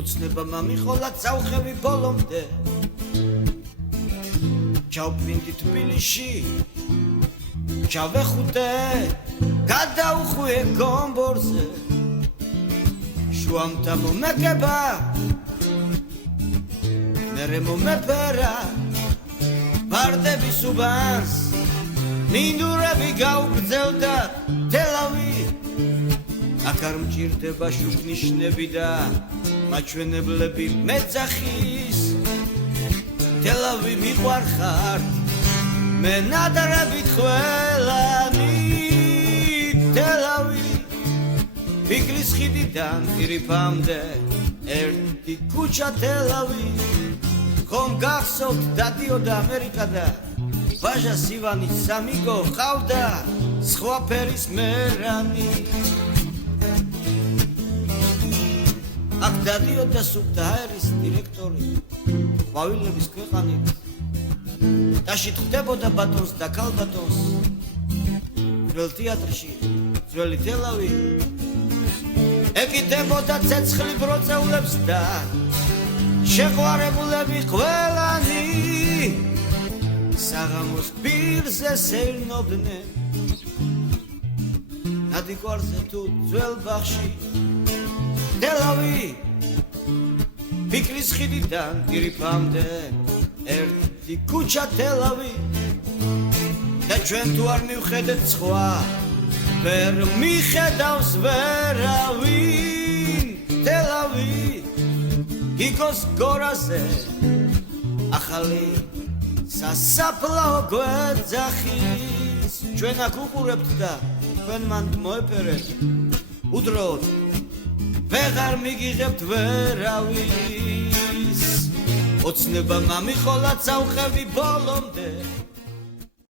ოცნება მამიხოლა წავხევი ბოლომდე ჩავფრინდი თბილისში ჩავეხუტე გადაუხვიე გომბორზე შუამთა მომეკება მერე მომეფერა ბარდების უბანს მინდურები გაუგრძელდა თელავი აქ არ მჭირდება შუქნიშნები და მაჩვენებლები მეძახის თელავი მიყვარხარ მე ნადარებით ყველანი თელავი ფიქრის ხიდიდან პირიფამდე ერთი ქუჩა თელავი ხომ გახსოვთ დადიოდა ამერიკა და ვაჟას ივანის სამიგო ყავდა სხვა ფერის მერანი აქ დადიოდა სუბტაერის დირექტორი ყვავილების ქვეყანით ტაში ხდებოდა ბატონს და ქალბატონს ძველ თეატრში ძველი თელავი ეკიდებოდა ცეცხლი ბროწეულებს და შეყვარებულები ყველანი საღამოს პირზე სეირნობდნენ ნადიგვარზე თუ ძველ ბაღში თელავი ფიქრის ხიდიდან პირიფამდე ერთი ქუჩა თელავი და ჩვენ თუ არ მივხედეთ სხვა ვერ მიხედავს ვერავინ თელავი გიგოს გორაზე ახალი სასაფლაო გვეძახის ჩვენ აქ უყურებთ და თქვენ მანდ მოეპერეთ უდროთ ვეღარ მიგიღებთ ვერავის ოცნება მამიხოლა წავხევი ბოლომდე